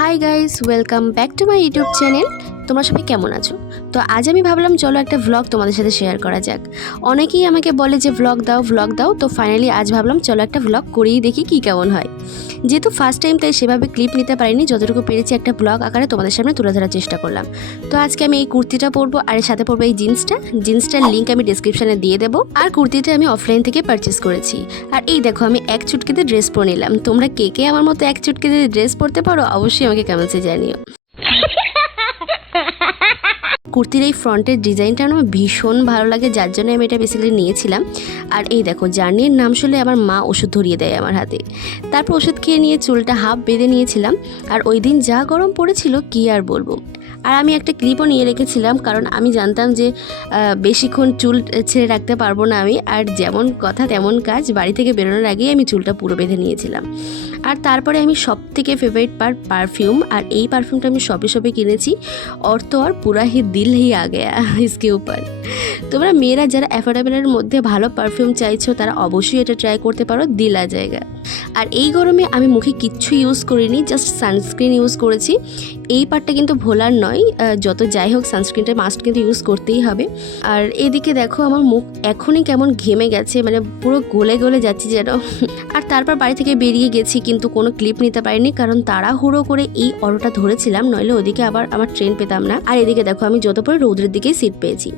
Hi guys, welcome back to my YouTube channel. তোমরা সবাই কেমন আছো? তো আজ আমি ভাবলাম চলো একটা ভ্লগ তোমাদের সাথে শেয়ার করা যাক। অনেকেই আমাকে বলে যে ভ্লগ দাও, তো ফাইনালি আজ ভাবলাম চলো একটা ভ্লগ করেই দেখি কি কেমন হয়। যেহেতু ফার্স্ট টাইম তাই সেভাবে ক্লিপ নিতে পারিনি, যতটুকু পেরেছি একটা ব্লগ আকারে তোমাদের সামনে তুলে ধরার চেষ্টা করলাম। তো আজকে আমি এই কুর্তিটা পরবো আর এর সাথে পরবো এই জিন্সটার লিঙ্ক আমি ডিসক্রিপশানে দিয়ে দেবো। আর কুর্তিটা আমি অফলাইন থেকে পারচেস করেছি। আর এই দেখো আমি এক চুটকিতে ড্রেস পরে নিলাম। তোমরা কে কে আমার মতো এক চুটকিতে ড্রেস পরতে পারো অবশ্যই আমাকে কমেন্টসে জানিও। কুর্তির এই ফ্রন্টের ডিজাইনটা আমার ভীষণ ভালো লাগে, যার জন্য আমি এটা বেসিক্যালি নিয়েছিলাম। আর এই দেখো জার্নির নাম শুনলে আমার মা ওষুধ ধরিয়ে দেয় আমার হাতে। তারপর ওষুধ খেয়ে নিয়ে চুলটা হাফ বেঁধে নিয়েছিলাম। আর ওই দিন যা গরম পড়েছিল কি আর বলবো। আর আমি একটা ক্লিপও নিয়ে রেখেছিলাম, কারণ আমি জানতাম যে বেশিক্ষণ চুল ছেড়ে রাখতে পারবো না আমি। আর যেমন কথা তেমন কাজ, বাড়ি থেকে বেরোনোর আগেই আমি চুলটা পুরো বেঁধে নিয়েছিলাম। আর তারপরে আমি সব থেকে ফেভারিট পারফিউম, আর এই পারফিউমটা আমি শপে কিনেছি। और तो और पूरा ही दिल ही आ गया इसके ऊपर। তোমরা মেয়েরা যারা অ্যাফোর্ডেবলের মধ্যে ভালো পারফিউম চাইছো তারা অবশ্যই এটা ট্রাই করতে পারো, দিল আ জায়গা। আর এই গরমে আমি মুখে কিচ্ছু ইউজ করিনি, জাস্ট সানস্ক্রিন ইউজ করেছি। এই পার্টটা কিন্তু ভোলার নয়, যত যাই হোক সানস্ক্রিনটা মাস্ট কিন্তু ইউজ করতেই হবে। আর এদিকে দেখো আমার মুখ এখনই কেমন ঘেমে গেছে, মানে পুরো গলে গলে যাচ্ছি যেন। আর তারপর বাড়ি থেকে বেরিয়ে গেছি, কিন্তু কোনো ক্লিপ নিতে পারিনি, কারণ তাড়াহুড়ো করে এই অটোটা ধরেছিলাম, নইলে ওদিকে আবার আমার ট্রেন পেতাম না। আর এদিকে দেখো আমি যত পরে রৌদ্রের দিকেই সিট পেয়েছি।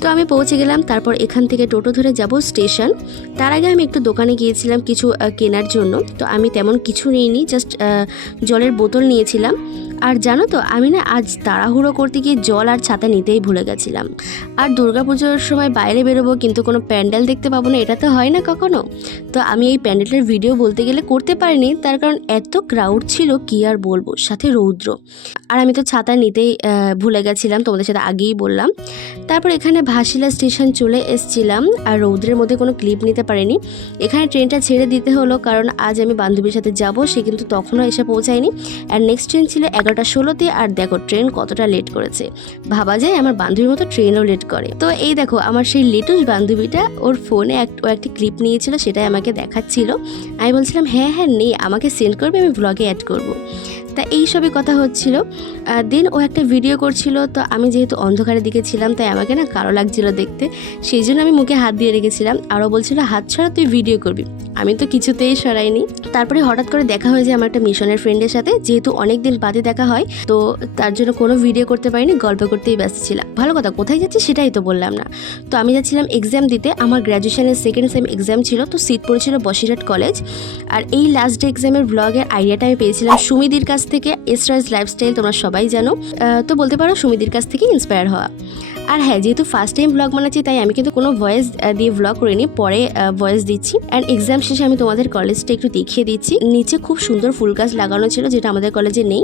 তো আমি পৌঁছে গেলাম। তারপর এখান থেকে টোটো ধরে যাব স্টেশন। তার আগে আমি একটু দোকানে গিয়েছিলাম কিছু কেনার জন্য। তো আমি তেমন কিছু নিইনি, জাস্ট জলের বোতল নিয়েছিলাম। আর জানো তো আমি না আজ তাড়াহুড়ো করতে গিয়ে জল আর ছাতা নিতেই ভুলে গেছিলাম। আর দুর্গাপুজোর সময় বাইরে বেরোবো, কিন্তু কোনো প্যান্ডেল দেখতে পাবো না, এটা তো হয় না কখনো। তো আমি এই প্যান্ডেলটার ভিডিও বলতে গেলে করতে পারিনি, তার কারণ এত ক্রাউড ছিল কি আর বলবো, সাথে রৌদ্র। আর আমি তো ছাতা নিতেই ভুলে গেছিলাম, তোমাদের সাথে আগেই বললাম। তারপর এখানে ভাসিলা স্টেশন চলে এসেছিলাম। আর রৌদ্রের মধ্যে কোনো ক্লিপ নিতে পারিনি। এখানে ট্রেনটা ছেড়ে দিতে হলো, কারণ আজ আমি বান্ধবীর সাথে যাব, সে কিন্তু তখনও এসে পৌঁছায়নি। আর নেক্সট ট্রেন ছিল 11:16-তে। আর দেখো ট্রেন কতটা লেট করেছে, ভাবা যায় আমার বান্ধবীর মতো ট্রেনও লেট করে। তো এই দেখো আমার সেই লেটুস বান্ধবীটা, ওর ফোনে ও একটা ক্লিপ নিয়েছিল, সেটাই আমাকে দেখাচ্ছিল। আমি বলছিলাম হ্যাঁ নে, আমাকে সেন্ড করবে, আমি ব্লগে অ্যাড করব। তা এইসবই কথা হচ্ছিল। দেন ও একটা ভিডিও করছিল, তো আমি যেহেতু অন্ধকারের দিকে ছিলাম তাই আমাকে না কালো লাগছিল দেখতে, সেই জন্য আমি মুখে হাত দিয়ে রেখেছিলাম। আর ও বলছিল হাত ছড়া, তুই ভিডিও করবি। আমি তো কিছুতেই সরাইনি। তারপরে হঠাৎ করে দেখা হয়ে যায় আমার একটা মিশনের ফ্রেন্ডের সাথে, যেহেতু অনেক দিন বাদে দেখা হয়, তো তার জন্য কোনো ভিডিও করতে পারিনি, গল্প করতেই ব্যস্ত ছিলাম। ভালো কথা, কোথায় যাচ্ছি সেটাই তো বললাম না। তো আমি যাচ্ছিলাম এক্সাম দিতে, আমার গ্র্যাজুয়েশনের সেকেন্ড সেম এক্সাম ছিল, তো সিট পড়েছিল বসিরহাট কলেজ। আর এই লাস্ট ডে এক্সামের ব্লগের আইডিয়াটা আমি পেয়েছিলাম সুমিদির কাছ থেকে, এসরাজ লাইফস্টাইল তোমরা সবাই জানো। তো বলতে পারো সুমিদির কাছ থেকে ইন্সপায়ার হওয়া। আর হ্যাঁ, যেহেতু ফার্স্ট টাইম ব্লগ বানাচ্ছি তাই আমি কিন্তু কোনো ভয়েস দিয়ে ব্লগ করিনি, পরে ভয়েস দিচ্ছি। অ্যান্ড এক্সাম শেষে আমি তোমাদের কলেজটা একটু দেখিয়ে দিচ্ছি। নিচে খুব সুন্দর ফুল গাছ লাগানো ছিল, যেটা আমাদের কলেজে নেই।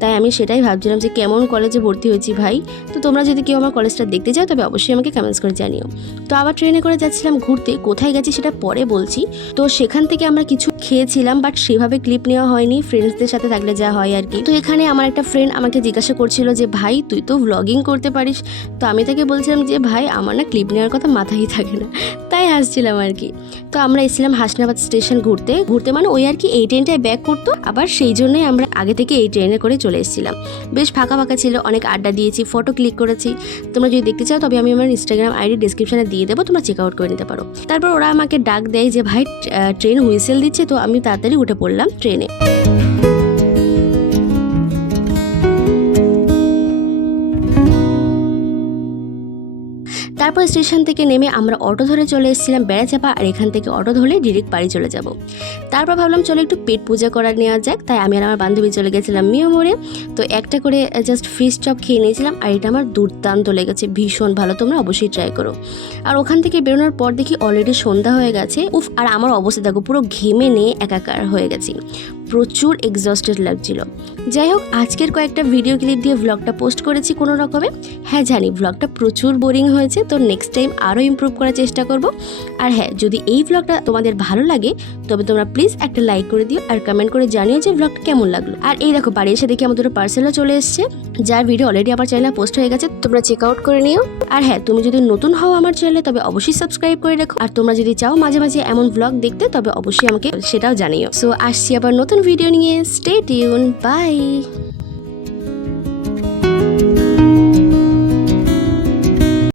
তাই আমি সেটাই ভাবছিলাম যে কেমন কলেজে ভর্তি হয়েছি ভাই। তো তোমরা যদি কেউ আমার কলেজটা দেখতে চাও তবে অবশ্যই আমাকে কমেন্টস করে জানিও। তো আবার ট্রেনে করে যাচ্ছিলাম ঘুরতে, কোথায় গেছি সেটা পরে বলছি। তো সেখান থেকে আমরা কিছু খেয়েছিলাম, বাট সেভাবে ক্লিপ নেওয়া হয়নি, ফ্রেন্ডসদের সাথে থাকলে যা হয় আর কি। তো এখানে আমার একটা ফ্রেন্ড আমাকে জিজ্ঞাসা করছিল যে ভাই তুই তো ব্লগিং করতে পারিস। তো আমি তাকে বলছিলাম যে ভাই আমার না ক্লিপ নেওয়ার কথা মাথায় থাকে না, তাই হাসছিলাম আর কি। তো আমরা এসেছিলাম হাসনাবাদ স্টেশন ঘুরতে মানে ওই আর কি এই ট্রেনটায় ব্যাক করতো, আবার সেই জন্যই আমরা আগে থেকে এই ট্রেনে করে চলে এসেছিলাম। বেশ ফাঁকা ফাঁকা ছিল, অনেক আড্ডা দিয়েছি, ফটো ক্লিক করেছি। তোমরা যদি দেখতে চাও তবে আমি আমার ইনস্টাগ্রাম আইডি ডিসক্রিপশনে দিয়ে দেবো, তোমরা চেক আউট করে নিতে পারো। তারপর ওরা আমাকে ডাক দেয় যে ভাই ট্রেন হুইসেল দিচ্ছে, তো আমি তাড়াতাড়ি উঠে পড়লাম ট্রেনে। তারপর স্টেশন থেকে নেমে আমরা অটো ধরে চলে এসেছিলাম বেড়াচাপা। আর এখান থেকে অটো ধরে ডিরেক্ট বাড়ি চলে যাব। তারপর ভাবলাম চলো একটু পেট পূজা করা নেওয়া যাক, তাই আমি আর আমার বান্ধবী চলে গেছিলাম মিও মোড়ে। তো একটা করে জাস্ট ফিশ চপ খেয়ে নিয়েছিলাম, আর এটা আমার দুর্দান্ত লেগেছে, ভীষণ ভালো, তোমরা অবশ্যই ট্রাই করো। আর ওখান থেকে বেরোনোর পর দেখি অলরেডি সন্ধ্যা হয়ে গেছে। উফ, আর আমার অবস্থা দেখো, পুরো ঘেমে নিয়ে একাকার হয়ে গেছি, প্রচুর এক্সস্টেড লাগছিল। যাই হোক, আজকের কয়েকটা ভিডিও ক্লিপ দিয়ে ব্লগটা পোস্ট করেছি কোনো রকমে। হ্যাঁ জানি ব্লগটা প্রচুর বোরিং হয়েছে, তো নেক্সট টাইম আরও ইমপ্রুভ করার চেষ্টা করব। আর হ্যাঁ, যদি এই ব্লগটা তোমাদের ভালো লাগে তবে তোমরা প্লিজ একটা লাইক করে দিও, আর কমেন্ট করে জানিও যে ব্লগটা কেমন লাগলো। আর এই দেখো বাড়ি এসে দেখি আমার দুটো পার্সেলও চলে এসছে, যার ভিডিও অলরেডি আমার চ্যানেলে পোস্ট হয়ে গেছে, তোমরা চেক আউট করে নিও। আর হ্যাঁ, তুমি যদি নতুন হও আমার চ্যানেলে তবে অবশ্যই সাবস্ক্রাইব করে রাখো। আর তোমরা যদি চাও মাঝে মাঝে এমন ব্লগ দেখতে তবে অবশ্যই আমাকে সেটাও জানিও। সো আসছি আবার নতুন নতুন ভিডিও নিয়ে। Stay tune, by.